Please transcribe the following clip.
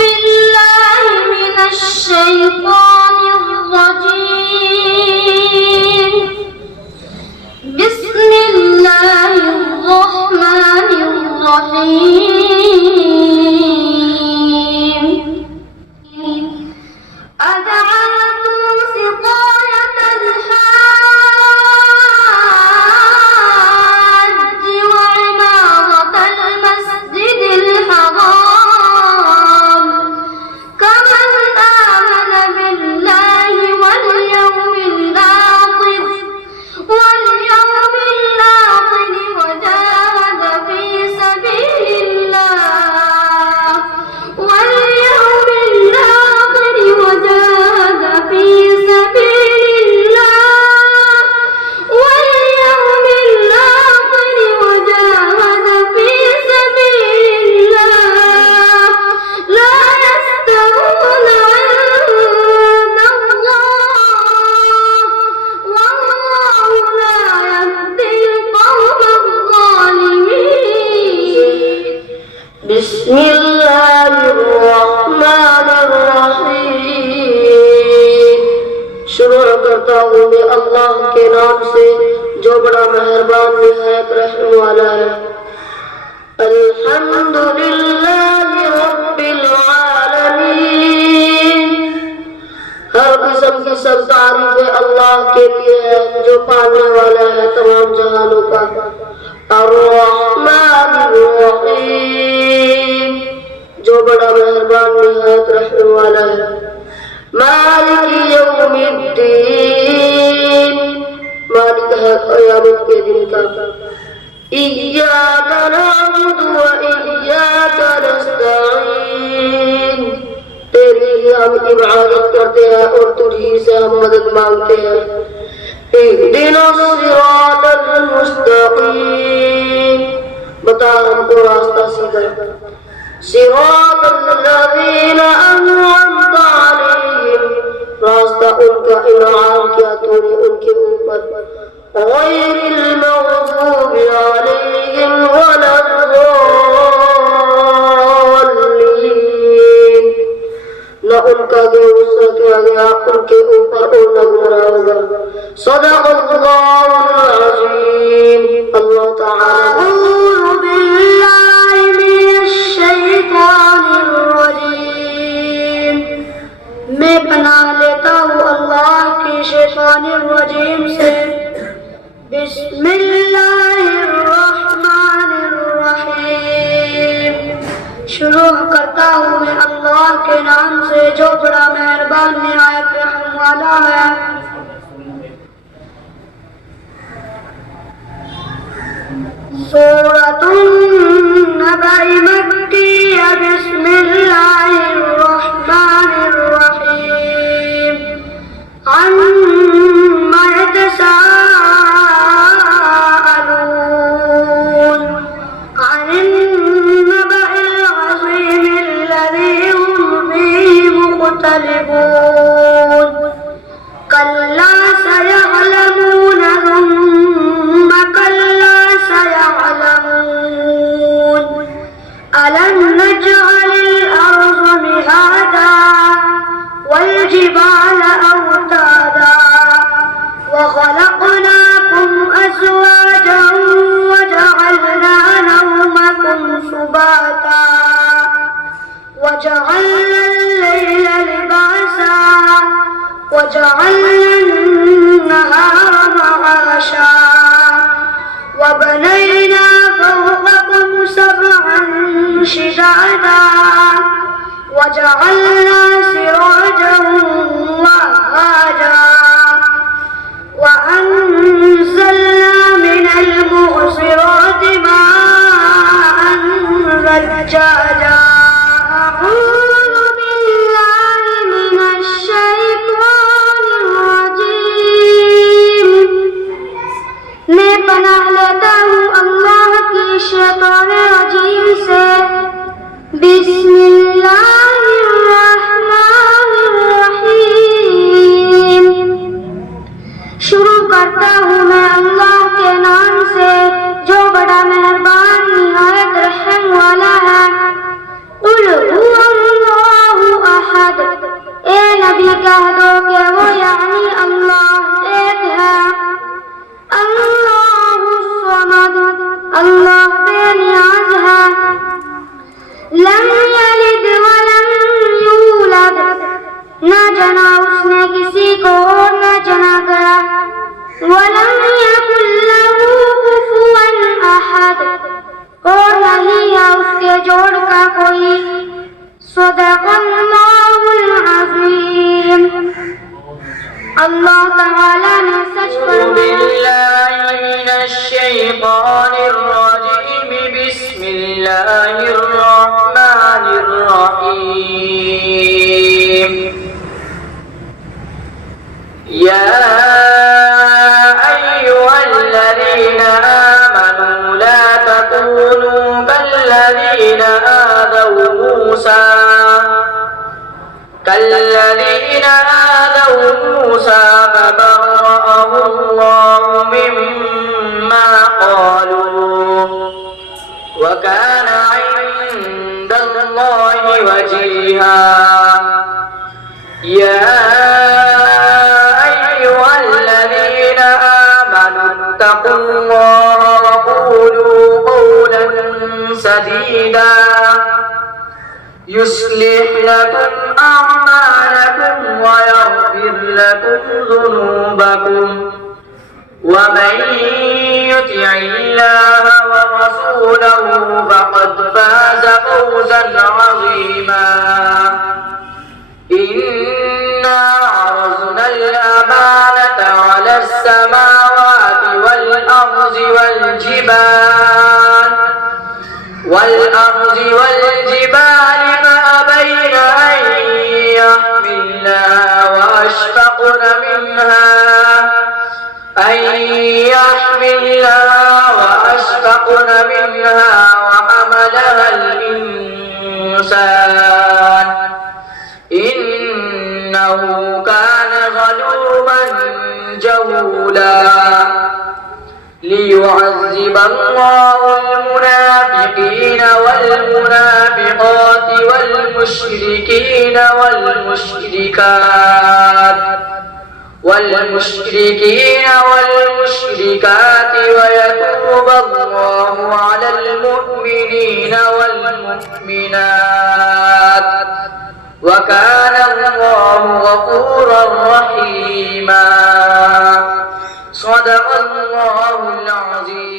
بالله من الشيطان الرجيم بسم الله الرحمن الرحيم أجعلتم سقاية الحاج وعمارة المسجد الحرام كمن آمن بالله واليوم الآخر وجاهد في سبيل الله لا يستوون عند الله والله لا يهدي القوم الظالمين بسم الله الرحمن الرحيم शुरू करता हूँ मैं अल्लाह के नाम से जो बड़ा मेहरबान निहायत रहने वाला है। अल्हम्दुलिल्लाहि रब्बिल आलमीन। हर किस्म की सब तारीफें अल्लाह के लिए है जो पाने वाला है तमाम जहानों का। अर्रहमानिर रहीम जो बड़ा मेहरबान निहायत रहने वाला है। मालिक यौमिद्दीन मालिक है क़यामत के दिन का। इय्याका नअबुदु व इय्याका नस्तईन तेरी ही हम इबादत करते हैं और तुझी से हम मदद मांगते हैं। इहदिनस सिरातल मुस्तक़ीम बता हमको रास्ता सीधा। सिरातल लज़ीना अनअमता अलैहिम रास्ता उनका इनाम किया तूने उनके ऊपर। गैरिल मग़ज़ूबि अलैहिम वलद्दल्लीन न उनका गुस्सा किया गया उनके ऊपर और न गुमराह होगा। सदक़ल्लाहुल अज़ीम। अल्लाह ताला अऊज़ु बिल्लाहि मिनश शैतानिर रजीम। मैं पनाह लेता हूँ अल्लाह के शैतानिर रजीम से। बिस्मिल्लाहिर्रहमानिर्रहीम शुरू करता हूँ मैं अल्लाह के नाम से जो बड़ा मेहरबान निहायत रहम वाला है। सूरतुन नबअ मक्किय्या बिस्मिल्लाहिर्रहमानिर्रहीम अम्मा यतसाअलून अनिन नबअिल अज़ीमिल लज़ी हुम फ़ीहि मुख़्तलिफ़ून कल्ला सयअलमून थुम्मा कल्ला सयअलमून अलम नजअलिल अर्ज़ मिहादा والجبال أوتادا وخلقناكم أزواجا وجعلنا نومكم سباتا وجعلنا الليل لباسا وجعلنا النهار معاشا وبنينا فوقكم سبعا شدادا وجعلنا سراجا وهاجا وأنزلنا من المعصرات ماء ثجاجا أعوذ بالله من الشيطان الرجيم मैं पनाह लेता हूँ अल्लाह के शैतान रजीम से। बिस्मिल्लाहिर्रहमानिर्रहीम किसी को न जना गया वलम यकुल लहू कुफुवन अहद और नहीं है उसके जोड़ का कोई। सदक़ल्लाहुल अज़ीम। अल्लाह ताला ने सच फरमाया। बिस्मिल्लाहिर्रहमानिर्रहीम। या अय्युहल्लज़ीना आमनू ला तकूनू कल्लज़ीना आदव मूसा फबर्रअहु अल्लाहु मिम्मा क़ालू वकान इंदल्लाहि वजीहा। या अय्युहल्लज़ीना आमनू इत्तक़ुल्लाह वक़ूलू क़ौलन सदीदा युस्लिह लकुम अअमालकुम वयग़फिर लकुम ज़ुनूबकुम वमन युति'िल्लाह वरसूलहु फ़क़द फ़ाज़ फ़ौज़न अज़ीमा। इन्ना अरज़नल अमानता अलस समावाति वल अर्ज़ि वल जिबाल فأبين أن يحملنها وأشفقن منها وحملها الإنسان إنه كان ظلوما جهولا. ليعذب الله المنافقين والمنافقات والمشركين والمشركات ويتوب الله على المؤمنين والمؤمنات وكان الله غفورا رحيما. صدق الله العظيم.